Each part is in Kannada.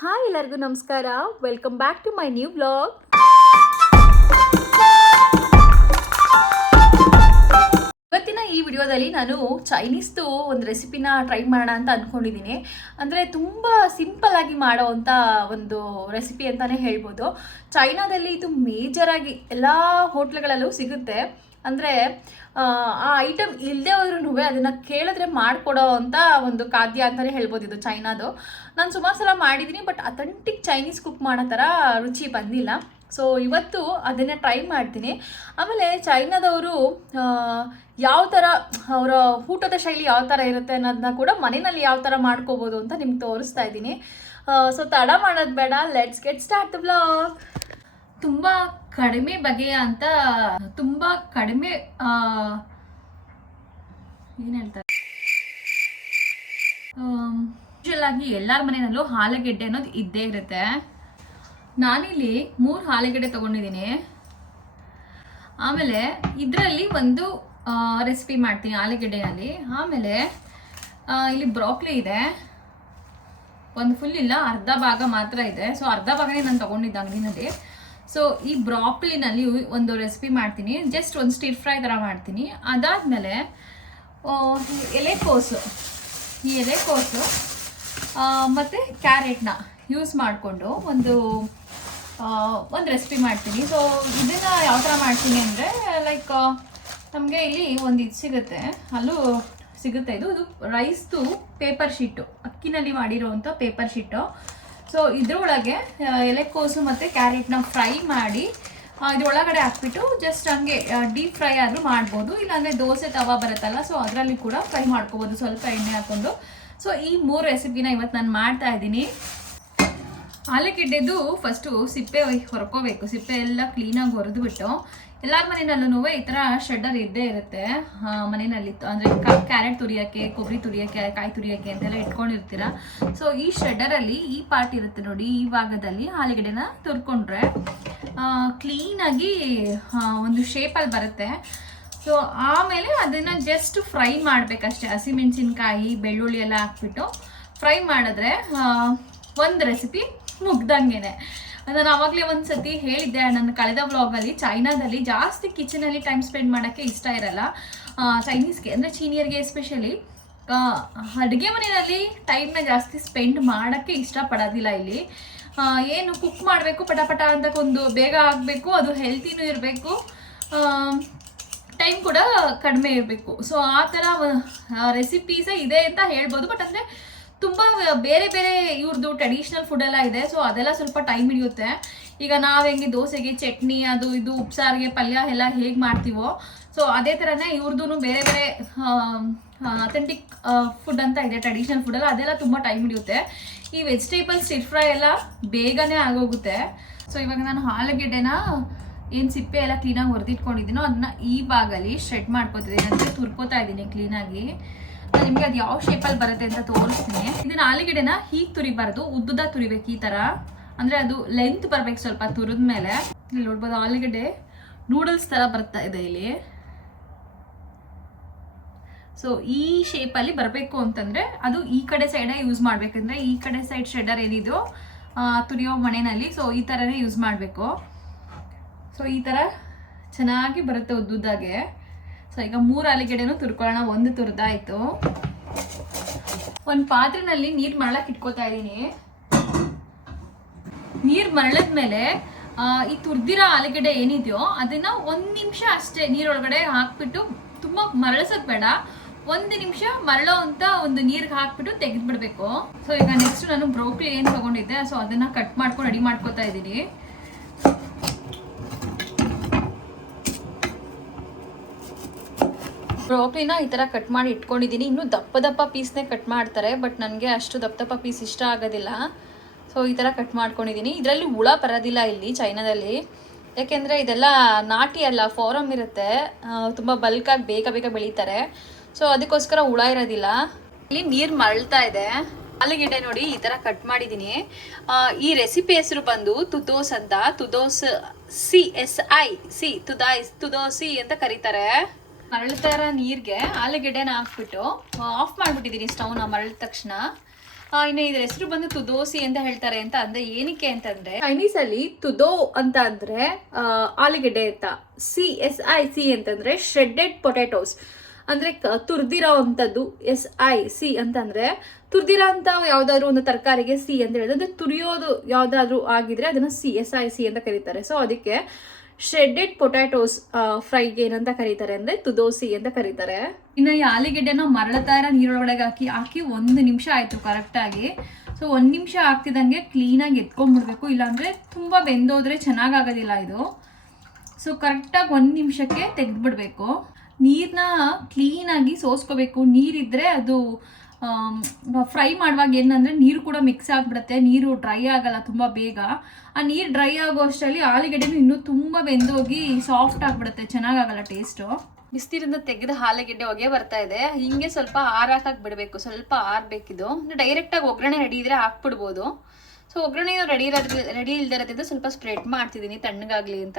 ಹಾಯ್ ಎಲ್ಲರಿಗೂ ನಮಸ್ಕಾರ. Welcome back to my new blog. ಇವತ್ತಿನ ಈ ವಿಡಿಯೋದಲ್ಲಿ ನಾನು ಚೈನೀಸ್ದು ಒಂದು ರೆಸಿಪಿನ ಟ್ರೈ ಮಾಡೋಣ ಅಂತ ಅಂದ್ಕೊಂಡಿದ್ದೀನಿ. ಅಂದರೆ ತುಂಬ ಸಿಂಪಲ್ ಆಗಿ ಮಾಡೋವಂಥ ಒಂದು ರೆಸಿಪಿ ಅಂತಲೇ ಹೇಳ್ಬೋದು. ಚೈನಾದಲ್ಲಿ ಇದು ಮೇಜರಾಗಿ ಎಲ್ಲ ಹೋಟ್ಲ್ಗಳಲ್ಲೂ ಸಿಗುತ್ತೆ. ಅಂದರೆ ಆ ಐಟಮ್ ಇಲ್ಲದೆ ಹೋದ್ರೂ ಅದನ್ನು ಕೇಳಿದ್ರೆ ಮಾಡಿಕೊಡೋ ಅಂಥ ಒಂದು ಖಾದ್ಯ ಅಂತಲೇ ಹೇಳ್ಬೋದು ಇದು ಚೈನಾದು. ನಾನು ಸುಮಾರು ಸಲ ಮಾಡಿದ್ದೀನಿ, ಬಟ್ ಅಥೆಂಟಿಕ್ ಚೈನೀಸ್ ಕುಕ್ ಮಾಡೋ ಥರ ರುಚಿ ಬಂದಿಲ್ಲ. ಸೊ ಇವತ್ತು ಅದನ್ನೇ ಟ್ರೈ ಮಾಡ್ತೀನಿ. ಆಮೇಲೆ ಚೈನಾದವರು ಯಾವ ಥರ ಅವರ ಊಟದ ಶೈಲಿ ಯಾವ ಥರ ಇರುತ್ತೆ ಅನ್ನೋದನ್ನ ಕೂಡ ಮನೆಯಲ್ಲಿ ಯಾವ ಥರ ಮಾಡ್ಕೋಬೋದು ಅಂತ ನಿಮ್ಗೆ ತೋರಿಸ್ತಾ ಇದ್ದೀನಿ. ಸೊ ತಡ ಮಾಡೋದು ಬೇಡ, let's get start the vlog. ತುಂಬ ಕಡಿಮೆ ಬಗೆಯ ಅಂತ ತುಂಬ ಕಡಿಮೆ ಏನು ಹೇಳ್ತಾರೆ, ಯೂಶುವಲ್ ಆಗಿ ಎಲ್ಲರ ಮನೆಯಲ್ಲೂ ಆಲೂಗೆಡ್ಡೆ ಅನ್ನೋದು ಇದ್ದೇ ಇರುತ್ತೆ. ನಾನಿಲ್ಲಿ 3 ಆಲೂಗೆಡ್ಡೆ ತೊಗೊಂಡಿದ್ದೀನಿ. ಆಮೇಲೆ ಇದರಲ್ಲಿ ಒಂದು ರೆಸಿಪಿ ಮಾಡ್ತೀನಿ ಆಲೂಗೆಡ್ಡೆನಲ್ಲಿ. ಆಮೇಲೆ ಇಲ್ಲಿ ಬ್ರೋಕ್ಲಿ ಇದೆ, ಒಂದು ಫುಲ್ ಇಲ್ಲ, ಅರ್ಧ ಭಾಗ ಮಾತ್ರ ಇದೆ. ಸೊ ಅರ್ಧ ಭಾಗನೇ ನಾನು ತೊಗೊಂಡಿದ್ದೆ ಅಂಗಡಿನಲ್ಲಿ. ಸೊ ಈ ಬ್ರಾಕ್ಲಿನಲ್ಲಿ ಒಂದು ರೆಸಿಪಿ ಮಾಡ್ತೀನಿ, ಜಸ್ಟ್ ಒಂದು ಸ್ಟಿರ್ ಫ್ರೈ ಥರ ಮಾಡ್ತೀನಿ. ಅದಾದಮೇಲೆ ಎಲೆಕೋಸು ಮತ್ತು ಕ್ಯಾರೆಟ್ನ ಯೂಸ್ ಮಾಡಿಕೊಂಡು ಒಂದು ರೆಸಿಪಿ ಮಾಡ್ತೀನಿ. ಸೊ ಇದನ್ನು ಯಾವ ಥರ ಮಾಡ್ತೀನಿ ಅಂದರೆ, ಲೈಕ್ ನಮಗೆ ಇಲ್ಲಿ ಒಂದು ಇದು ಸಿಗುತ್ತೆ, ಅಲ್ಲೂ ಸಿಗುತ್ತೆ. ಇದು ರೈಸ್ದು ಪೇಪರ್ ಶೀಟು, ಅಕ್ಕಿನಲ್ಲಿ ಮಾಡಿರೋವಂಥ ಪೇಪರ್ ಶೀಟು. ಸೊ ಇದ್ರೊಳಗೆ ಎಲೆಕೋಸು ಮತ್ತು ಕ್ಯಾರೆಟ್ನ ಫ್ರೈ ಮಾಡಿ ಇದ್ರೊಳಗಡೆ ಹಾಕ್ಬಿಟ್ಟು ಜಸ್ಟ್ ಹಂಗೆ ಡೀಪ್ ಫ್ರೈ ಆದರೂ ಮಾಡ್ಬೋದು, ಇಲ್ಲಾಂದರೆ ದೋಸೆ ತವಾ ಬರುತ್ತಲ್ಲ, ಸೊ ಅದರಲ್ಲಿ ಕೂಡ ಫ್ರೈ ಮಾಡ್ಕೋಬೋದು ಸ್ವಲ್ಪ ಎಣ್ಣೆ ಹಾಕ್ಕೊಂಡು. ಸೊ ಈ 3 ರೆಸಿಪಿನ ಇವತ್ತು ನಾನು ಮಾಡ್ತಾ ಇದ್ದೀನಿ. ಆಲೂಗೆಡ್ಡೆದು ಫಸ್ಟು ಸಿಪ್ಪೆ ಹೊರ್ಕೋಬೇಕು. ಸಿಪ್ಪೆ ಎಲ್ಲ ಕ್ಲೀನಾಗಿ ಹೊರೆದ್ಬಿಟ್ಟು, ಎಲ್ಲರ ಮನೆಯಲ್ಲೂ ಈ ಥರ ಶೆಡ್ಡರ್ ಇದ್ದೇ ಇರುತ್ತೆ ಮನೆಯಲ್ಲಿ. ಅಂದರೆ ಕ್ಯಾರೆಟ್ ತುರಿಯೋಕ್ಕೆ, ಕೊಬ್ಬರಿ ತುರಿಯೋಕ್ಕೆ, ಕಾಯಿ ತುರಿಯೋಕ್ಕೆ ಅಂತೆಲ್ಲ ಇಟ್ಕೊಂಡಿರ್ತೀರ. ಸೊ ಈ ಶೆಡ್ಡರಲ್ಲಿ ಈ ಪಾರ್ಟ್ ಇರುತ್ತೆ ನೋಡಿ, ಈ ಭಾಗದಲ್ಲಿ ಆಲೂಗೆಡ್ಡೆನ ತುರ್ಕೊಂಡ್ರೆ ಕ್ಲೀನಾಗಿ ಒಂದು ಶೇಪಲ್ಲಿ ಬರುತ್ತೆ. ಸೊ ಆಮೇಲೆ ಅದನ್ನು ಜಸ್ಟ್ ಫ್ರೈ ಮಾಡಬೇಕಷ್ಟೇ. ಹಸಿಮೆಣಸಿನ್ಕಾಯಿ, ಬೆಳ್ಳುಳ್ಳಿ ಎಲ್ಲ ಹಾಕ್ಬಿಟ್ಟು ಫ್ರೈ ಮಾಡಿದ್ರೆ ಒಂದು ರೆಸಿಪಿ ಮುಗ್ದಂಗೆ. ನಾನು ಆವಾಗಲೇ ಒಂದು ಸತಿ ಹೇಳಿದ್ದೆ ನನ್ನ ಕಳೆದ ವ್ಲಾಗಲ್ಲಿ, ಚೈನಾದಲ್ಲಿ ಜಾಸ್ತಿ ಕಿಚನಲ್ಲಿ ಟೈಮ್ ಸ್ಪೆಂಡ್ ಮಾಡೋಕ್ಕೆ ಇಷ್ಟ ಇರಲ್ಲ ಚೈನೀಸ್ಗೆ, ಅಂದರೆ ಚೀನಿಯರಿಗೆ ಎಸ್ಪೆಷಲಿ. ಅಡುಗೆ ಮನೆಯಲ್ಲಿ ಟೈಮ್ನ ಜಾಸ್ತಿ ಸ್ಪೆಂಡ್ ಮಾಡೋಕ್ಕೆ ಇಷ್ಟಪಡೋದಿಲ್ಲ ಇಲ್ಲಿ. ಏನು ಕುಕ್ ಮಾಡಬೇಕು ಪಟ ಅಂತಕ್ಕೊಂದು ಬೇಗ ಆಗಬೇಕು, ಅದು ಹೆಲ್ತಿನೂ ಇರಬೇಕು, ಟೈಮ್ ಕೂಡ ಕಡಿಮೆ ಇರಬೇಕು. ಸೊ ಆ ಥರ ರೆಸಿಪೀಸೇ ಇದೆ ಅಂತ ಹೇಳ್ಬೋದು. ಬಟ್ ಅಂದರೆ ತುಂಬ ಬೇರೆ ಬೇರೆ ಇವ್ರದ್ದು ಟ್ರೆಡಿಷ್ನಲ್ ಫುಡ್ ಎಲ್ಲ ಇದೆ. ಸೊ ಅದೆಲ್ಲ ಸ್ವಲ್ಪ ಟೈಮ್ ಹಿಡಿಯುತ್ತೆ. ಈಗ ನಾವು ಹೆಂಗೆ ದೋಸೆಗೆ ಚಟ್ನಿ, ಅದು ಇದು ಉಪ್ಸಾರಿಗೆ ಪಲ್ಯ ಎಲ್ಲ ಹೇಗೆ ಮಾಡ್ತೀವೋ, ಸೊ ಅದೇ ಥರನೇ ಇವ್ರದ್ದು ಬೇರೆ ಬೇರೆ ಅಥೆಂಟಿಕ್ ಫುಡ್ ಅಂತ ಇದೆ, ಟ್ರೆಡಿಷ್ನಲ್ ಫುಡ್ ಎಲ್ಲ, ಅದೆಲ್ಲ ತುಂಬ ಟೈಮ್ ಹಿಡಿಯುತ್ತೆ. ಈ ವೆಜಿಟೇಬಲ್ ಸ್ಟಿರ್ ಫ್ರೈ ಎಲ್ಲ ಬೇಗನೆ ಆಗೋಗುತ್ತೆ. ಸೊ ಇವಾಗ ನಾನು ಆಲೂಗೆಡ್ಡೆನ ಏನು ಸಿಪ್ಪೆ ಎಲ್ಲ ಕ್ಲೀನಾಗಿ ಹೊರದಿಟ್ಕೊಂಡಿದ್ದೀನೋ ಅದನ್ನ ಈ ಭಾಗದಲ್ಲಿ ಶೆಡ್ ಮಾಡ್ಕೊತಿದ್ದೀನಿ, ಅಂದರೆ ತುರ್ಕೋತಾ ಇದ್ದೀನಿ ಕ್ಲೀನಾಗಿ. ನಿಮಗೆ ಅದು ಯಾವ ಶೇಪಲ್ಲಿ ಬರುತ್ತೆ ಅಂತ ತೋರಿಸ್ತೀನಿ. ಇದನ್ನ ಆಲೂಗೆಡ್ಡೆನ ಹೀಗೆ ತುರಿಬಾರ್ದು, ಉದ್ದುದ ತುರಿಬೇಕು ಈ ಥರ, ಅಂದರೆ ಅದು ಲೆಂತ್ ಬರ್ಬೇಕು ಸ್ವಲ್ಪ ತುರಿದ ಮೇಲೆ. ಇಲ್ಲಿ ನೋಡ್ಬೋದು ಆಲೂಗೆಡ್ಡೆ ನೂಡಲ್ಸ್ ಥರ ಬರ್ತಾ ಇದೆ ಇಲ್ಲಿ. ಸೊ ಈ ಶೇಪಲ್ಲಿ ಬರಬೇಕು ಅಂತಂದರೆ ಅದು ಈ ಕಡೆ ಸೈಡೇ ಯೂಸ್ ಮಾಡಬೇಕಂದ್ರೆ, ಈ ಕಡೆ ಸೈಡ್ ಶೆಡ್ಡರ್ ಏನಿದೆಯೋ ತುರಿಯೋ ಮಣೆಯಲ್ಲಿ, ಸೊ ಈ ಥರನೇ ಯೂಸ್ ಮಾಡಬೇಕು. ಸೊ ಈ ಥರ ಚೆನ್ನಾಗಿ ಬರುತ್ತೆ ಉದ್ದುದಾಗೆ. ಸೊ ಈಗ 3 ಆಲೂಗೆಡ್ಡೆನೂ ತುರ್ಕೊಳ್ಳೋಣ. ಒಂದು ತುರಿದಾಯಿತು. ಒಂದು ಪಾತ್ರೆನಲ್ಲಿ ನೀರು ಮರಳಕ್ಕೆ ಇಟ್ಕೋತಾ ಇದ್ದೀನಿ. ನೀರು ಮರಳದ್ಮೇಲೆ ಈ ತುರ್ದಿರೋ ಆಲೂಗೆಡ್ಡೆ ಏನಿದೆಯೋ ಅದನ್ನು 1 ನಿಮಿಷ ಅಷ್ಟೇ ನೀರೊಳಗಡೆ ಹಾಕ್ಬಿಟ್ಟು, ತುಂಬ ಮರಳಿಸೋದು ಬೇಡ, 1 ನಿಮಿಷ ಮರಳೋ ಅಂತ ಒಂದು ನೀರಿಗೆ ಹಾಕ್ಬಿಟ್ಟು ತೆಗೆದ್ಬಿಡ್ಬೇಕು. ಸೊ ಈಗ ನೆಕ್ಸ್ಟ್ ನಾನು ಬ್ರೋಕ್ಲಿ ಏನು ತೊಗೊಂಡಿದ್ದೆ, ಸೊ ಅದನ್ನು ಕಟ್ ಮಾಡ್ಕೊಂಡು ರೆಡಿ ಮಾಡ್ಕೋತಾ ಇದ್ದೀನಿ. ಬ್ರೋಕ್ಲಿನ ಈ ಥರ ಕಟ್ ಮಾಡಿ ಇಟ್ಕೊಂಡಿದ್ದೀನಿ. ಇನ್ನೂ ದಪ್ಪ ಪೀಸ್ನೇ ಕಟ್ ಮಾಡ್ತಾರೆ, ಬಟ್ ನನಗೆ ಅಷ್ಟು ದಪ್ಪ ಪೀಸ್ ಇಷ್ಟ ಆಗೋದಿಲ್ಲ. ಸೊ ಈ ಥರ ಕಟ್ ಮಾಡ್ಕೊಂಡಿದ್ದೀನಿ. ಇದರಲ್ಲಿ ಹುಳ ಬರೋದಿಲ್ಲ ಇಲ್ಲಿ ಚೈನಾದಲ್ಲಿ, ಯಾಕೆಂದರೆ ಇದೆಲ್ಲ ನಾಟಿ ಅಲ್ಲ, ಫಾರಮ್ ಇರುತ್ತೆ, ತುಂಬ ಬಲ್ಕಾಗಿ ಬೇಗ ಬೆಳೀತಾರೆ. ಸೊ ಅದಕ್ಕೋಸ್ಕರ ಹುಳ ಇರೋದಿಲ್ಲ. ಇಲ್ಲಿ ನೀರು ಮರಳ್ತಾ ಇದೆ. ಆಲೂಗೆಡ್ಡೆ ನೋಡಿ ಈ ಥರ ಕಟ್ ಮಾಡಿದ್ದೀನಿ. ಈ ರೆಸಿಪಿ ಹೆಸರು ಬಂದು ತುದೋಸ್ ಅಂತ, ತುದೋಸ್ CSI ತುದೋಸಿ ಅಂತ ಕರೀತಾರೆ. ಮರಳ್ತಾ ಇರೋ ನೀರಿಗೆ ಆಲೂಗೆಡ್ಡೆನ ಹಾಕ್ಬಿಟ್ಟು ಆಫ್ ಮಾಡಿಬಿಟ್ಟಿದ್ದೀನಿ ಸ್ಟವ್ನ ಮರಳಿದ ತಕ್ಷಣ. ಇನ್ನು ಇದ್ರ ಹೆಸರು ಬಂದು ತುದೋಸಿ ಅಂತ ಹೇಳ್ತಾರೆ ಅಂತ ಅಂದ್ರೆ ಏನಕ್ಕೆ ಅಂತಂದ್ರೆ ಚೈನೀಸ್ ಅಲ್ಲಿ ತುದೋ ಅಂತ ಅಂದ್ರೆ ಆಲೂಗೆಡ್ಡೆ ಅಂತ, CSIC ಅಂತಂದ್ರೆ ಶ್ರೆಡ್ಡೆಡ್ ಪೊಟ್ಯಾಟೋಸ್ ಅಂದ್ರೆ ತುರ್ದಿರೋ ಅಂಥದ್ದು. SIC ಅಂತಂದ್ರೆ ತುರ್ದಿರೋ ಅಂತ ಯಾವ್ದಾದ್ರು ಒಂದು ತರಕಾರಿಗೆ ಸಿ ಅಂತ ಹೇಳಿದ್ರೆ, ಅಂದ್ರೆ ತುರಿಯೋದು ಯಾವ್ದಾದ್ರು ಆಗಿದ್ರೆ ಅದನ್ನ SIC ಅಂತ ಕರೀತಾರೆ. ಸೊ ಅದಕ್ಕೆ ಶ್ರೆಡ್ಡೆಡ್ ಪೊಟ್ಯಾಟೋಸ್ ಫ್ರೈಗೆ ಏನಂತ ಕರೀತಾರೆ ಅಂದ್ರೆ ತುದೋಸಿ ಅಂತ ಕರೀತಾರೆ. ಇನ್ನು ಈ ಆಲೂಗೆಡ್ಡೆನ ಮರಳತಾರ ನೀರೊಳಗಡೆ ಹಾಕಿ 1 ನಿಮಿಷ ಆಯ್ತು ಕರೆಕ್ಟ್ ಆಗಿ. ಸೊ 1 ನಿಮಿಷ ಆಗ್ತಿದಂಗೆ ಕ್ಲೀನಾಗಿ ಎತ್ಕೊಂಡ್ಬಿಡ್ಬೇಕು, ಇಲ್ಲಾಂದ್ರೆ ತುಂಬಾ ಬೆಂದೋದ್ರೆ ಚೆನ್ನಾಗಾಗೋದಿಲ್ಲ ಇದು. ಸೊ ಕರೆಕ್ಟಾಗಿ 1 ನಿಮಿಷಕ್ಕೆ ತೆಗೆದ್ಬಿಡ್ಬೇಕು. ನೀರನ್ನ ಕ್ಲೀನಾಗಿ ಸೋಸ್ಕೋಬೇಕು. ನೀರಿದ್ರೆ ಅದು ಫ್ರೈ ಮಾಡುವಾಗ ಏನಂದ್ರೆ ನೀರು ಕೂಡ ಮಿಕ್ಸ್ ಆಗಿಬಿಡುತ್ತೆ, ನೀರು ಡ್ರೈ ಆಗಲ್ಲ ತುಂಬ ಬೇಗ. ಆ ನೀರು ಡ್ರೈ ಆಗೋ ಅಷ್ಟರಲ್ಲಿ ಆಲೂಗೆಡ್ಡೆನೂ ಇನ್ನೂ ತುಂಬ ಬೆಂದೋಗಿ ಸಾಫ್ಟ್ ಆಗಿಬಿಡುತ್ತೆ, ಚೆನ್ನಾಗಾಗಲ್ಲ ಟೇಸ್ಟು. ಬಿಸಿನೀರಿಂದ ತೆಗೆದ ಆಲೂಗೆಡ್ಡೆ ಹೊಗೆ ಬರ್ತಾ ಇದೆ, ಹಿಂಗೆ ಸ್ವಲ್ಪ ಆರಾಕಕ್ಕೆ ಬಿಡಬೇಕು, ಸ್ವಲ್ಪ ಆರಬೇಕಿದು. ಡೈರೆಕ್ಟಾಗಿ ಒಗ್ಗರಣೆ ರೆಡಿ ಇದ್ರೆ ಹಾಕ್ಬಿಡ್ಬೋದು. ಸೊ ಒಗ್ಗರಣೆ ರೆಡಿ ಇಲ್ದಿರೋದ್ರಿಂದ ಸ್ವಲ್ಪ ಸ್ಪ್ರೆಡ್ ಮಾಡ್ತಿದ್ದೀನಿ ತಣ್ಣಗಾಗ್ಲಿ ಅಂತ.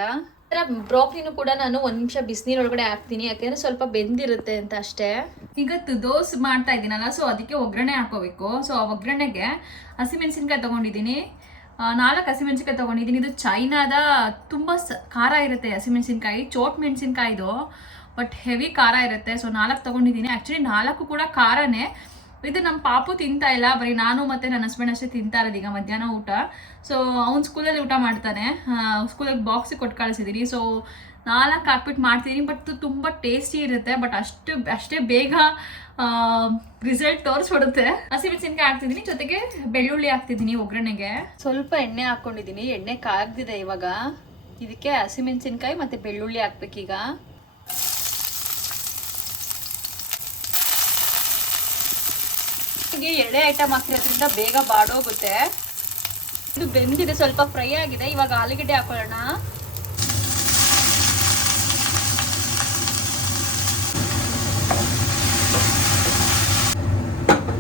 ಬ್ರೋಕ್ಲಿನೂ ಕೂಡ ನಾನು 1 ನಿಮಿಷ ಬಿಸಿನೀರೊಳಗಡೆ ಹಾಕ್ತೀನಿ, ಯಾಕೆಂದ್ರೆ ಸ್ವಲ್ಪ ಬೆಂದಿರುತ್ತೆ ಅಂತ ಅಷ್ಟೇ. ಈಗ ದೋಸೆ ಮಾಡ್ತಾ ಇದ್ದೀನಲ್ಲ, ಸೊ ಅದಕ್ಕೆ ಒಗ್ಗರಣೆ ಹಾಕೋಬೇಕು. ಸೊ ಆ ಒಗ್ಗರಣೆಗೆ ಹಸಿಮೆಣಸಿನ್ಕಾಯಿ ತೊಗೊಂಡಿದ್ದೀನಿ, 4 ಹಸಿಮೆಣಸಿನ್ಕಾಯಿ ತೊಗೊಂಡಿದ್ದೀನಿ. ಇದು ಚೈನಾದ ತುಂಬ ಖಾರ ಇರುತ್ತೆ ಹಸಿಮೆಣಸಿನ್ಕಾಯಿ, ಚೋಟ್ ಮೆಣಸಿನ್ಕಾಯಿದು, ಬಟ್ ಹೆವಿ ಖಾರ ಇರುತ್ತೆ. ಸೊ 4 ತೊಗೊಂಡಿದ್ದೀನಿ. ಆ್ಯಕ್ಚುಲಿ 4 ಕೂಡ ಖಾರನೇ. ಇದು ನಮ್ಮ ಪಾಪು ತಿಂತಾ ಇಲ್ಲ, ಬರೀ ನಾನು ಮತ್ತು ನನ್ನ ಹಸ್ಬೆಂಡ್ ಅಷ್ಟೇ ತಿಂತಾ ಇರೋದು ಈಗ ಮಧ್ಯಾಹ್ನ ಊಟ. ಸೊ ಅವ್ನು ಸ್ಕೂಲಲ್ಲಿ ಊಟ ಮಾಡ್ತಾನೆ, ಸ್ಕೂಲಲ್ಲಿ ಬಾಕ್ಸಿಗೆ ಕೊಟ್ಟು ಕಳಿಸಿದ್ದೀನಿ. ಸೊ 4 ಹಾಕ್ಬಿಟ್ಟು ಮಾಡ್ತೀನಿ, ಬಟ್ ತುಂಬ ಟೇಸ್ಟಿ ಇರುತ್ತೆ, ಬಟ್ ಅಷ್ಟೇ ಬೇಗ ರಿಸಲ್ಟ್ ತೋರಿಸ್ಬಿಡುತ್ತೆ. ಹಸಿಮೆಣಸಿನ್ಕಾಯಿ ಹಾಕ್ತಿದ್ದೀನಿ, ಜೊತೆಗೆ ಬೆಳ್ಳುಳ್ಳಿ ಹಾಕ್ತಿದ್ದೀನಿ ಒಗ್ಗರಣೆಗೆ. ಸ್ವಲ್ಪ ಎಣ್ಣೆ ಹಾಕ್ಕೊಂಡಿದ್ದೀನಿ, ಎಣ್ಣೆ ಕಾಗ್ದಿದೆ ಇವಾಗ. ಇದಕ್ಕೆ ಹಸಿಮೆಣಸಿನ್ಕಾಯಿ ಮತ್ತು ಬೆಳ್ಳುಳ್ಳಿ ಹಾಕ್ಬೇಕೀಗ. ಎರಡೇ ಐಟಮ್ ಹಾಕಿರೋದ್ರಿಂದ ಬೇಗ ಬಾಡೋಗುತ್ತೆ. ಇದು ಬೆಂದಿದೆ, ಸ್ವಲ್ಪ ಫ್ರೈ ಆಗಿದೆ. ಇವಾಗ ಆಲೂಗೆಡ್ಡೆ ಹಾಕೊಳ್ಳೋಣ.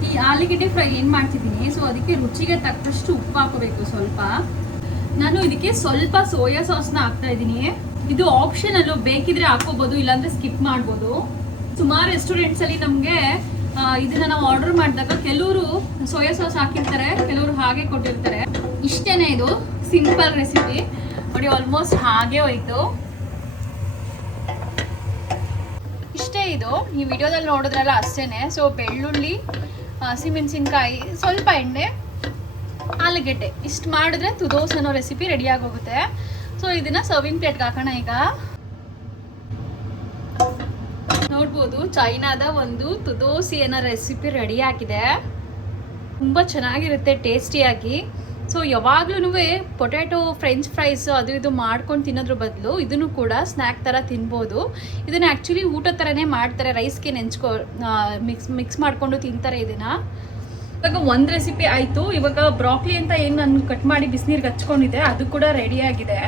ಈ ಆಲೂಗೆಡ್ಡೆ ಫ್ರೈ ಏನ್ ಮಾಡ್ತಿದ್ದೀನಿ, ಸೊ ಅದಕ್ಕೆ ರುಚಿಗೆ ತಕ್ಕಷ್ಟು ಉಪ್ಪು ಹಾಕೋಬೇಕು ಸ್ವಲ್ಪ. ನಾನು ಇದಕ್ಕೆ ಸ್ವಲ್ಪ ಸೋಯಾ ಸಾಸ್ನ ಹಾಕ್ತಾ ಇದ್ದೀನಿ. ಇದು ಆಪ್ಷನಲ್ಲು, ಬೇಕಿದ್ರೆ ಹಾಕೋಬಹುದು, ಇಲ್ಲಾಂದ್ರೆ ಸ್ಕಿಪ್ ಮಾಡ್ಬೋದು. ಸುಮಾರು ರೆಸ್ಟೋರೆಂಟ್ಸ್ ಅಲ್ಲಿ ನಮ್ಗೆ ಇದನ್ನ ನಾವು ಆರ್ಡರ್ ಮಾಡಿದಾಗ ಕೆಲವರು ಸೋಯಾ ಸಾಸ್ ಹಾಕಿರ್ತಾರೆ, ಕೆಲವರು ಹಾಗೆ ಕೊಟ್ಟಿರ್ತಾರೆ. ಇಷ್ಟೇನೆ, ಇದು ಸಿಂಪಲ್ ರೆಸಿಪಿ ನೋಡಿ. ಆಲ್ಮೋಸ್ಟ್ ಹಾಗೆ ಹೋಯ್ತು, ಇಷ್ಟೇ ಇದು. ಈ ವಿಡಿಯೋದಲ್ಲಿ ನೋಡಿದ್ರಲ್ಲ ಅಷ್ಟೇನೆ. ಸೊ ಬೆಳ್ಳುಳ್ಳಿ, ಹಸಿಮೆಣಸಿನ್ಕಾಯಿ, ಸ್ವಲ್ಪ ಎಣ್ಣೆ, ಆಲೂಗೆಡ್ಡೆ, ಇಷ್ಟು ಮಾಡಿದ್ರೆ ತುದೋಸ್ ಅನ್ನೋ ರೆಸಿಪಿ ರೆಡಿ ಆಗೋಗುತ್ತೆ. ಸೊ ಇದನ್ನ ಸರ್ವಿಂಗ್ ಪ್ಲೇಟ್ಗೆ ಹಾಕೋಣ ಈಗ. ನೋಡ್ಬೋದು, ಚೈನಾದ ಒಂದು ತುದೋಸಿ ಅನ್ನೋ ರೆಸಿಪಿ ರೆಡಿ ಆಗಿದೆ. ತುಂಬ ಚೆನ್ನಾಗಿರುತ್ತೆ ಟೇಸ್ಟಿಯಾಗಿ. ಸೊ ಯಾವಾಗ್ಲೂ ಪೊಟ್ಯಾಟೊ ಫ್ರೆಂಚ್ ಫ್ರೈಸ್ ಅದು ಇದು ಮಾಡ್ಕೊಂಡು ತಿನ್ನೋದ್ರ ಬದಲು ಇದನ್ನು ಕೂಡ ಸ್ನ್ಯಾಕ್ ಥರ ತಿನ್ಬೋದು. ಇದನ್ನು ಆ್ಯಕ್ಚುಲಿ ಊಟ ಥರನೇ ಮಾಡ್ತಾರೆ, ರೈಸ್ಗೆ ಮಿಕ್ಸ್ ಮಾಡಿಕೊಂಡು ತಿಂತಾರೆ ಇದನ್ನು. ಇವಾಗ ಒಂದು ರೆಸಿಪಿ ಆಯಿತು. ಇವಾಗ ಬ್ರಾಕ್ಲಿ ಅಂತ ಏನು ನಾನು ಕಟ್ ಮಾಡಿ ಬಿಸಿನೀರಿಗೆ ಹಚ್ಕೊಂಡಿದ್ದೆ, ಅದು ಕೂಡ ರೆಡಿಯಾಗಿದೆ.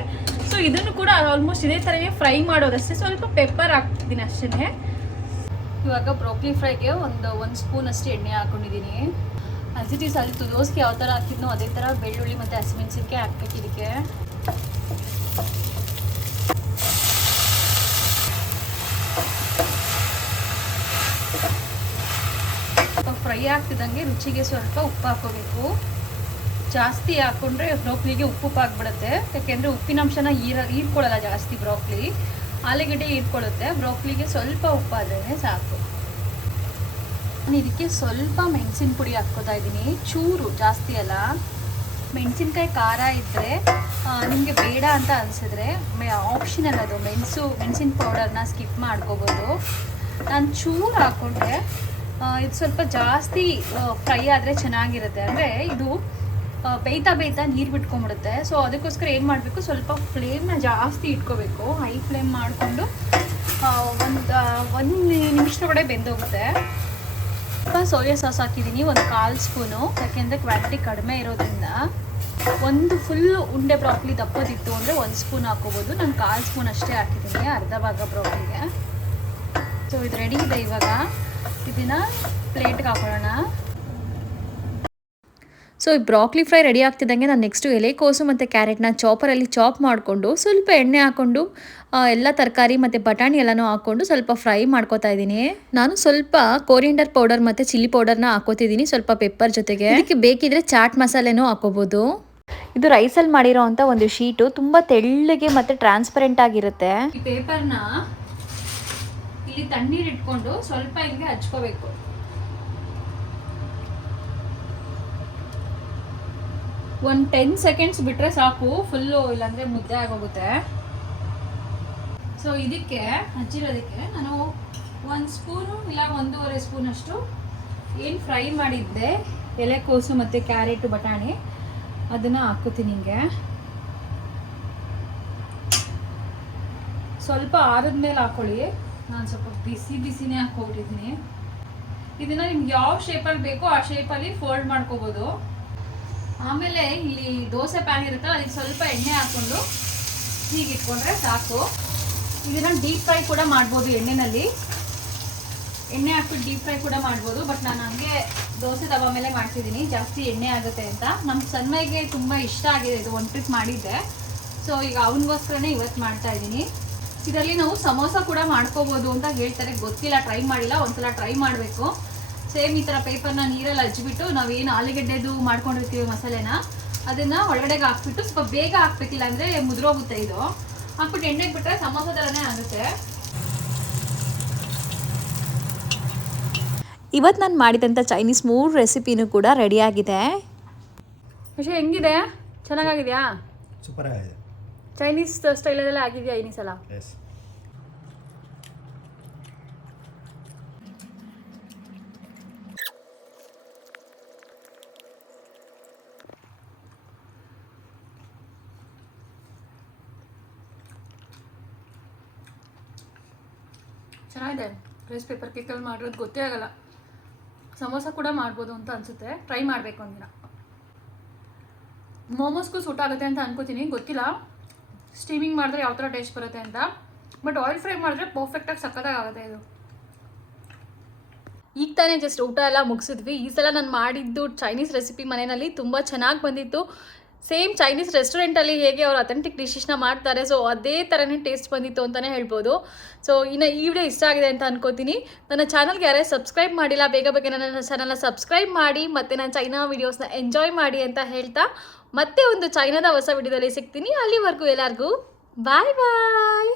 ಸೊ ಇದನ್ನು ಕೂಡ ಆಲ್ಮೋಸ್ಟ್ ಇದೇ ಥರನೇ ಫ್ರೈ ಮಾಡೋದಷ್ಟೇ, ಸ್ವಲ್ಪ ಪೆಪ್ಪರ್ ಹಾಕ್ತಿದ್ದೀನಿ ಅಷ್ಟೇ. ಇವಾಗ ಬ್ರೋಕ್ಲಿ ಫ್ರೈಗೆ ಒಂದು ಸ್ಪೂನ್ ಅಷ್ಟು ಎಣ್ಣೆ ಹಾಕೊಂಡಿದ್ದೀನಿ. ಅಸಿಟೀಸ್ ಅಲ್ಲಿ ತುದೋಸ್ಗೆ ಯಾವ ಥರ ಹಾಕಿದ್ನೋ ಅದೇ ಥರ ಬೆಳ್ಳುಳ್ಳಿ ಮತ್ತು ಹಸಿಮೆಣಸಿನ್ಕಾಯಿ ಹಾಕ್ಬೇಕು ಇದಕ್ಕೆ. ಫ್ರೈ ಆಗ್ತಿದ್ದಂಗೆ ರುಚಿಗೆ ಸ್ವಲ್ಪ ಉಪ್ಪು ಹಾಕೋಬೇಕು. ಜಾಸ್ತಿ ಹಾಕ್ಕೊಂಡ್ರೆ ಬ್ರೋಕ್ಲಿಗೆ ಉಪ್ಪು ಆಗಿಬಿಡುತ್ತೆ, ಯಾಕೆಂದರೆ ಉಪ್ಪಿನಂಶನ ಹೀರ್ಕೊಳ್ಳಲ್ಲ ಜಾಸ್ತಿ ಬ್ರೋಕ್ಲಿ. ಆಲೂಗೆಡ್ಡೆ ಹೀರ್ಕೊಳ್ಳುತ್ತೆ, ಬ್ರೋಕ್ಲಿಗೆ ಸ್ವಲ್ಪ ಉಪ್ಪಾದ್ರೇ ಸಾಕು. ನಾನು ಇದಕ್ಕೆ ಸ್ವಲ್ಪ ಮೆಣಸಿನ ಪುಡಿ ಹಾಕ್ಕೋತಾ ಇದ್ದೀನಿ, ಚೂರು, ಜಾಸ್ತಿ ಅಲ್ಲ. ಮೆಣಸಿನ್ಕಾಯಿ ಖಾರ ಇದ್ದರೆ ನಿಮಗೆ ಬೇಡ ಅಂತ ಅನಿಸಿದ್ರೆ ಆಪ್ಷನಲ್, ಅದು ಮೆಣಸಿನ ಪೌಡರ್ನ ಸ್ಕಿಪ್ ಮಾಡ್ಕೋಬೋದು. ನಾನು ಚೂರು ಹಾಕ್ಕೊಂಡ್ರೆ ಇದು ಸ್ವಲ್ಪ ಜಾಸ್ತಿ ಫ್ರೈ ಆದರೆ ಚೆನ್ನಾಗಿರುತ್ತೆ. ಅಂದರೆ ಇದು ಬೇಯ್ತಾ ನೀರು ಬಿಟ್ಕೊಂಡ್ಬಿಡುತ್ತೆ. ಸೊ ಅದಕ್ಕೋಸ್ಕರ ಏನು ಮಾಡಬೇಕು, ಸ್ವಲ್ಪ ಫ್ಲೇಮ್ನ ಜಾಸ್ತಿ ಇಟ್ಕೋಬೇಕು. ಹೈ ಫ್ಲೇಮ್ ಮಾಡಿಕೊಂಡು ಒಂದು ನಿಮಿಷದೊಳಗಡೆ ಬೆಂದೋಗುತ್ತೆ. ಸ್ವಲ್ಪ ಸೋಯಾ ಸಾಸ್ ಹಾಕಿದ್ದೀನಿ, ಒಂದು 1/4 ಸ್ಪೂನು, ಯಾಕೆಂದರೆ ಕ್ವಾಂಟಿಟಿ ಕಡಿಮೆ ಇರೋದ್ರಿಂದ. ಒಂದು ಫುಲ್ ಉಂಡೆ ಬ್ರಾಕ್ಲಿ ದಪ್ಪದಿತ್ತು ಅಂದರೆ 1 ಸ್ಪೂನ್ ಹಾಕೋಬೋದು. ನಾನು 1/4 ಸ್ಪೂನ್ ಅಷ್ಟೇ ಹಾಕಿದ್ದೀನಿ, ಅರ್ಧ ಭಾಗ ಬ್ರಾಕ್ಲಿಗೆ. ಸೊ ಇದು ರೆಡಿ ಇದೆ. ಇವಾಗ ಇದನ್ನು ಪ್ಲೇಟ್ಗೆ ಹಾಕೊಳ್ಳೋಣ. ಸೊ ಈ ಬ್ರಾಕ್ಲಿ ಫ್ರೈ ರೆಡಿ ಆಗ್ತಿದ್ದಂಗೆ ನಾನು ನೆಕ್ಸ್ಟು ಎಲೆಕೋಸು ಮತ್ತು ಕ್ಯಾರೆಟ್ನ ಚಾಪರಲ್ಲಿ ಚಾಪ್ ಮಾಡಿಕೊಂಡು ಸ್ವಲ್ಪ ಎಣ್ಣೆ ಹಾಕ್ಕೊಂಡು ಎಲ್ಲ ತರಕಾರಿ ಮತ್ತು ಬಟಾಣಿ ಎಲ್ಲನೂ ಹಾಕ್ಕೊಂಡು ಸ್ವಲ್ಪ ಫ್ರೈ ಮಾಡ್ಕೊತಾ ಇದ್ದೀನಿ. ನಾನು ಸ್ವಲ್ಪ ಕೋರಿಯಂಡರ್ ಪೌಡರ್ ಮತ್ತು ಚಿಲ್ಲಿ ಪೌಡರ್ನ ಹಾಕೋತಿದ್ದೀನಿ, ಸ್ವಲ್ಪ ಪೆಪ್ಪರ್ ಜೊತೆಗೆ. ಇದಕ್ಕೆ ಬೇಕಿದ್ರೆ ಚಾಟ್ ಮಸಾಲೆನೂ ಹಾಕೋಬೋದು. ಇದು ರೈಸಲ್ಲಿ ಮಾಡಿರೋ ಅಂಥ ಒಂದು ಶೀಟು ತುಂಬ ತೆಳ್ಳಗೆ ಮತ್ತು ಟ್ರಾನ್ಸ್ಪರೆಂಟ್ ಆಗಿರುತ್ತೆ. ಈ ಪೇಪರ್ನ ಇಲ್ಲಿ ತಣ್ಣೀರು ಇಟ್ಕೊಂಡು ಸ್ವಲ್ಪ ಹಿಂಗೆ ಹಚ್ಕೋಬೇಕು. ಒಂದು 10 ಸೆಕೆಂಡ್ಸ್ ಬಿಟ್ಟರೆ ಸಾಕು, ಫುಲ್ಲು ಇಲ್ಲಾಂದರೆ ಮುದ್ದೆ ಆಗೋಗುತ್ತೆ. ಸೊ ಇದಕ್ಕೆ ಹಚ್ಚಿರೋದಕ್ಕೆ ನಾನು 1 ಸ್ಪೂನು ಇಲ್ಲ 1.5 ಸ್ಪೂನಷ್ಟು ಏನು ಫ್ರೈ ಮಾಡಿದ್ದೆ ಎಲೆಕೋಸು ಮತ್ತು ಕ್ಯಾರೆಟು ಬಟಾಣಿ ಅದನ್ನು ಹಾಕೋತೀನಿ. ಹಿಂಗೆ ಸ್ವಲ್ಪ ಆರಿದ್ಮೇಲೆ ಹಾಕ್ಕೊಳ್ಳಿ. ನಾನು ಸ್ವಲ್ಪ ಬಿಸಿನೇ ಹಾಕ್ಕೊಬಿಟ್ಟಿದ್ದೀನಿ. ಇದನ್ನು ನಿಮ್ಗೆ ಯಾವ ಶೇಪಲ್ಲಿ ಬೇಕೋ ಆ ಶೇಪಲ್ಲಿ ಫೋಲ್ಡ್ ಮಾಡ್ಕೋಬೋದು. ಆಮೇಲೆ ಇಲ್ಲಿ ದೋಸೆ ಪ್ಯಾನ್ ಇರುತ್ತಲ್ಲ, ಅದಕ್ಕೆ ಸ್ವಲ್ಪ ಎಣ್ಣೆ ಹಾಕ್ಕೊಂಡು ಹೀಗೆ ಇಟ್ಕೊಂಡ್ರೆ ಸಾಕು. ಇದನ್ನು ಡೀಪ್ ಫ್ರೈ ಕೂಡ ಮಾಡ್ಬೋದು. ಎಣ್ಣೆನಲ್ಲಿ ಎಣ್ಣೆ ಹಾಕ್ಬಿಟ್ಟು ಡೀಪ್ ಫ್ರೈ ಕೂಡ ಮಾಡ್ಬೋದು. ಬಟ್ ನಾನು ಹಂಗೆ ದೋಸೆ ತವ ಮೇಲೆ ಮಾಡ್ತಿದ್ದೀನಿ, ಜಾಸ್ತಿ ಎಣ್ಣೆ ಆಗುತ್ತೆ ಅಂತ. ನಮ್ಮ ಸನ್ಮೈಗೆ ತುಂಬ ಇಷ್ಟ ಆಗಿದೆ ಇದು, ಒಂದು ಟ್ರಿಪ್ ಮಾಡಿದ್ದೆ. ಸೊ ಈಗ ಅವನಿಗೋಸ್ಕರನೇ ಇವತ್ತು ಮಾಡ್ತಾ ಇದ್ದೀನಿ. ಇದರಲ್ಲಿ ನಾವು ಸಮೋಸ ಕೂಡ ಮಾಡ್ಕೋಬೋದು ಅಂತ ಹೇಳ್ತಾರೆ, ಗೊತ್ತಿಲ್ಲ, ಟ್ರೈ ಮಾಡಿಲ್ಲ, ಒಂದ್ಸಲ ಟ್ರೈ ಮಾಡಬೇಕು. ಸೇಮ್ ಈ ಥರ ಪೇಪರ್ನ ನೀರಲ್ಲಿ ಹಚ್ಬಿಟ್ಟು ನಾವೇನು ಆಲೂಗಡ್ಡೆದು ಮಾಡ್ಕೊಂಡಿರ್ತೀವಿ ಮಸಾಲೆನ, ಅದನ್ನು ಒಳಗಡೆಗೆ ಹಾಕ್ಬಿಟ್ಟು ಸ್ವಲ್ಪ ಬೇಗ ಹಾಕ್ಬೇಕಿಲ್ಲ ಅಂದರೆ ಮುದ್ರೋಗುತ್ತೆ. ಇದು ಹಾಕ್ಬಿಟ್ಟು ಎಣ್ಣೆಗೆ ಬಿಟ್ಟರೆ ಸಮೋಸ ಥರನೇ ಆಗುತ್ತೆ. ಇವತ್ತು ನಾನು ಮಾಡಿದಂಥ ಚೈನೀಸ್ 3 ರೆಸಿಪಿನೂ ಕೂಡ ರೆಡಿಯಾಗಿದೆ. ವಿಷಯ ಹೆಂಗಿದೆ? ಚೆನ್ನಾಗಿದೆಯಾ? ಸೂಪರ್ ಆಗಿದೆ. ಚೈನೀಸ್ ಸ್ಟೈಲಲ್ಲೆಲ್ಲ ಆಗಿದೆಯಾ ಈ ಸಲ? ಎಸ್. ಚೆನ್ನಾಗಿದೆ. ರೈಸ್ ಪೇಪರ್ ಕೇಕಲ್ಲಿ ಮಾಡಿರೋದು ಗೊತ್ತೇ ಆಗಲ್ಲ. ಸಮೋಸ ಕೂಡ ಮಾಡ್ಬೋದು ಅಂತ ಅನಿಸುತ್ತೆ, ಟ್ರೈ ಮಾಡಬೇಕು ಒಂದಿನ. ಮೋಮೋಸ್ಗೂ ಸೂಟ್ ಆಗುತ್ತೆ ಅಂತ ಅನ್ಕೋತೀನಿ, ಗೊತ್ತಿಲ್ಲ ಸ್ಟೀಮಿಂಗ್ ಮಾಡಿದ್ರೆ ಯಾವ ಥರ ಟೇಸ್ಟ್ ಬರುತ್ತೆ ಅಂತ. ಬಟ್ ಆಯಿಲ್ ಫ್ರೈ ಮಾಡಿದ್ರೆ ಪರ್ಫೆಕ್ಟಾಗಿ ಸಕ್ಕತ್ತಾಗಿ ಆಗುತ್ತೆ ಇದು. ಈಗ ತಾನೇ ಜಸ್ಟ್ ಊಟ ಎಲ್ಲ ಮುಗಿಸಿದ್ವಿ. ಈ ಸಲ ನಾನು ಮಾಡಿದ್ದು ಚೈನೀಸ್ ರೆಸಿಪಿ ಮನೆಯಲ್ಲಿ ತುಂಬ ಚೆನ್ನಾಗಿ ಬಂದಿತ್ತು. ಸೇಮ್ ಚೈನೀಸ್ ರೆಸ್ಟೋರೆಂಟಲ್ಲಿ ಹೇಗೆ ಅವ್ರು ಅಥೆಂಟಿಕ್ ಡಿಶಸ್ನ ಮಾಡ್ತಾರೆ, ಸೊ ಅದೇ ಥರನೇ ಟೇಸ್ಟ್ ಬಂದಿತ್ತು ಅಂತಲೇ ಹೇಳ್ಬೋದು. ಸೊ ಇನ್ನು ಈ ವಿಡಿಯೋ ಇಷ್ಟ ಆಗಿದೆ ಅಂತ ಅನ್ಕೋತೀನಿ. ನನ್ನ ಚಾನಲ್ಗೆ ಯಾರೇ ಸಬ್ಸ್ಕ್ರೈಬ್ ಮಾಡಿಲ್ಲ, ಬೇಗ ಬೇಗ ನನ್ನ ಚಾನಲ್ನ ಸಬ್ಸ್ಕ್ರೈಬ್ ಮಾಡಿ, ಮತ್ತು ನಾನು ಚೈನಾ ವೀಡಿಯೋಸ್ನ ಎಂಜಾಯ್ ಮಾಡಿ ಅಂತ ಹೇಳ್ತಾ ಮತ್ತೆ ಒಂದು ಚೈನಾದ ಹೊಸ ವಿಡಿಯೋದಲ್ಲಿ ಸಿಗ್ತೀನಿ. ಅಲ್ಲಿವರೆಗೂ ಎಲ್ಲರಿಗೂ ಬಾಯ್ ಬಾಯ್.